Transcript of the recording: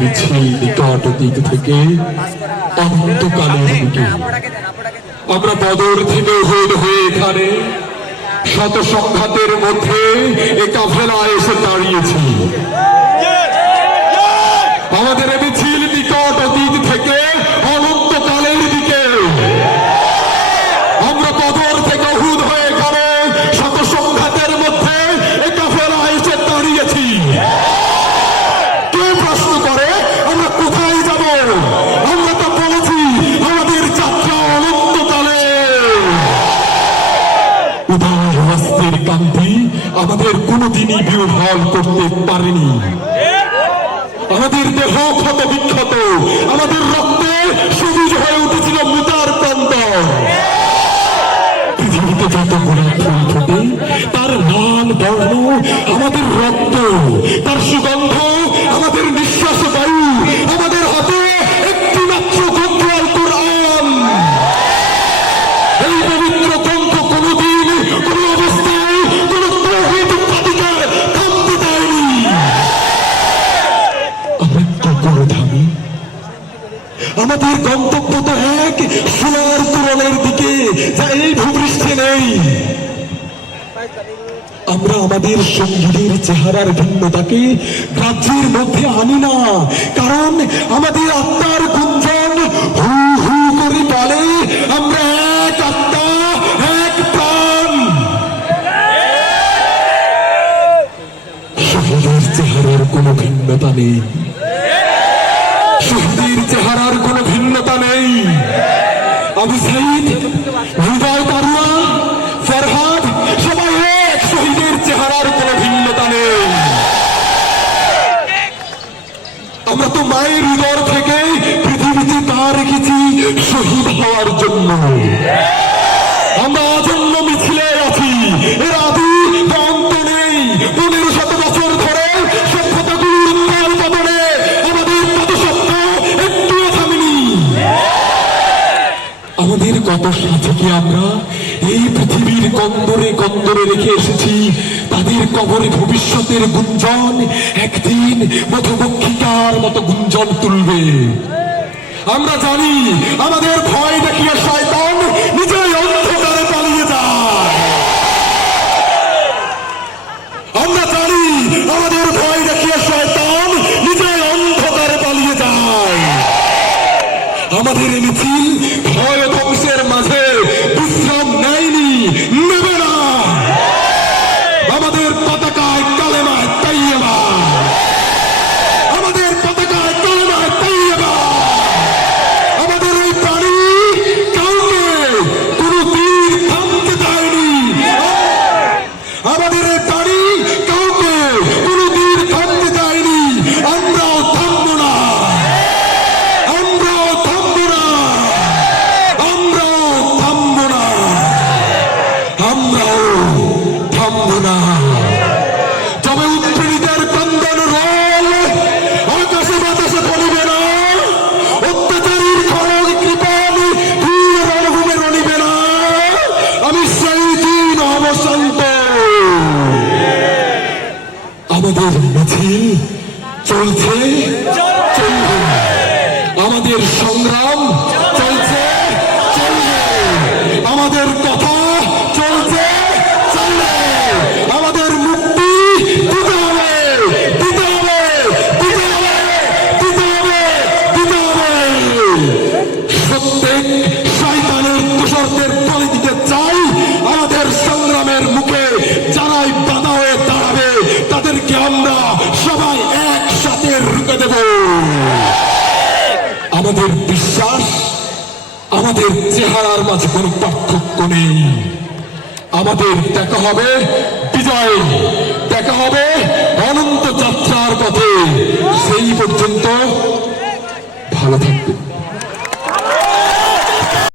মিছিল নিকট দিক থেকে অনন্তকালের দিকে। আমরা বদর থেকে উহুদ হয়ে এখানে শত সংঘাতের মধ্যে এ কাফেলায় এসে দাঁড়িয়েছি। আমাদের মিছিল নিকট অতীত থেকে অনন্তকালের দিকে। আমরা বদর থেকে উহুদ হয়ে এখানে শত সংঘাতের মধ্যে এ কাফেলায় এসে দাঁড়িয়েছি। কেউ প্রশ্ন করে আমরা কোথায় যাব? আমরা তো বলেছি আমাদের যাত্রা অনন্তকালে। উদার হস্তের কান্তি আমাদের কোনোদিনই বিহ্বল করতে পারেনি। আমাদের দেহ ক্ষত বিক্ষত, আমাদের রক্তে সবুজ হয়ে উঠেছিল মুতার প্রান্তর। পৃথিবীতে যত গোলাপ ফুল ফোটে তার লাল বর্ণ আমাদের রক্ত, তার সুগন্ধ আমাদের নিঃশ্বাস বায়ু, আমাদের হাতে একটি মাত্র গ্রন্থ আল কোরআন। এই পবিত্র গ্রন্থ কোনদিন কোন অবস্থায় কোন তাওহীদবাদীকে থামতে দেয়নি। আমরা কি করে থামি? আমাদের গন্তব্য তো এক সোনার তোরণের দিকে, যা এই ভূপৃষ্ঠে নেই। আমরা আমাদের সঙ্গীদের চেহারার ভিন্নতাকে গ্রাহ্যের মধ্যে আনি না, কারণ আমাদের আত্মার গুঞ্জন হু হু করে বলে আমরা এক আত্মা, এক প্রাণ। শহীদের চেহারার কোনো ভিন্নতা নেই, শহীদের চেহারার কোনো ভিন্নতা নেই। আবু সাইদ, হৃদয় তারুয়া, ফরহাদ সবাই এক, শহীদের চেহারার কোনো ভিন্নতা নেই। আমরা তো মায়ের হৃদয় থেকে পৃথিবীতে তা রেখেছি শহীদ হওয়ার জন্য। আমরা আজন্ম মিছিলে আছি, এর আদি অন্ত নেই। 1500 বছর ধরে সভ্যতাগুলোর উত্থান পতনে আমাদের পদসত্ব একটুও থামেনি। আমাদের কত সাথীকে আমরা এই পৃথিবীর কন্দরে কন্দরে রেখে এসেছি। তাদের কবরে ভবিষ্যতের গুঞ্জন একদিন মধুমক্ষিকার মতো গুঞ্জন তুলবে। আমরা জানি আমাদের ভয় দেখিয়ে শয়তান নিজেই অন্ধকারে পালিয়ে যায়। আমরা জানি আমাদের ভয় দেখিয়ে শয়তান নিজেই অন্ধকারে পালিয়ে যায়। আমাদের মিছিল ভয় ধ্বংসের মাঝে বিশ্রাম নেয়নি, নেবে না। আমাদের পতাকায় কালেমায় তাইয়্যিবা, আমাদের পতাকায় কালেমায় তাইয়্যিবা। আমাদের এই প্রাণী কাউকে কোনো তীর থামতে দেয়নি। আমাদের এই প্রাণী কাউকে কোনো তীর থামতে দেয়নি। আমরাও থামবো না, আমরাও থামবো না, আমরাও থামবো না, আমরাও থামবো না। তবে উৎপীড়িতের ক্রন্দন রোল আকাশে বাতাসে ফলিবে না, অত্যাচারীর খড়গ কৃপণ ধীর রণভূমে রণিবে না। আমি সেই দিন অবসান্ত। আমাদের মিছিল চলছে, চলবে। আমাদের সংগ্রাম চলছে, চলবে। আমাদের কথা চলছে, চলবে। আমাদের মুক্তি দিতে হবে, দিতে হবে, দিতে হবে, দিতে হবে, দিতে হবে। প্রত্যেক শয়তানের তুষারদের বলি দিতে চাই। আমাদের সংগ্রামের মুখে যারাই বাধা হয়ে দাঁড়াবে তাদেরকে আমরা সবাই একসাথে রুখে দেব। আমাদের বিশ্বাস, আমাদের চেহারার মাঝে কোনো পার্থক্য নেই। আমাদের দেখা হবে বিজয়, দেখা হবে